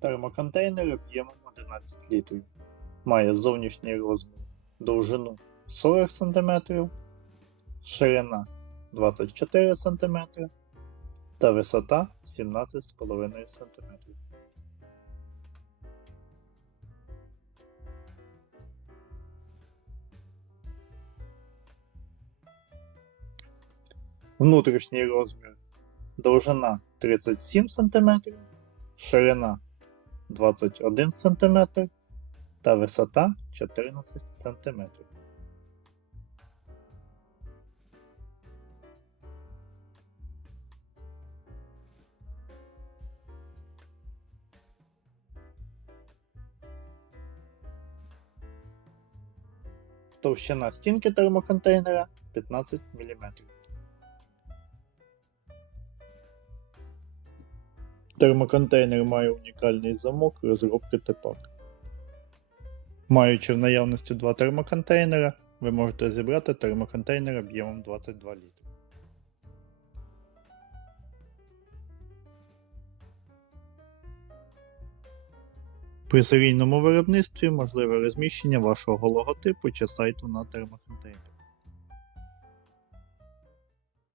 Термоконтейнер об'ємом 11 літрів. Має зовнішній розмір довжину 40 см, ширина 24 см та висота 17,5 см. Внутрішній розмір довжина 37 см, ширина 21 см та висота 14 см. Товщина стінки термоконтейнера 15 мм. Термоконтейнер має унікальний замок розробки ТЕПАК. Маючи в наявності два термоконтейнера, ви можете зібрати термоконтейнер об'ємом 22 літри. При серійному виробництві можливе розміщення вашого логотипу чи сайту на термоконтейнері.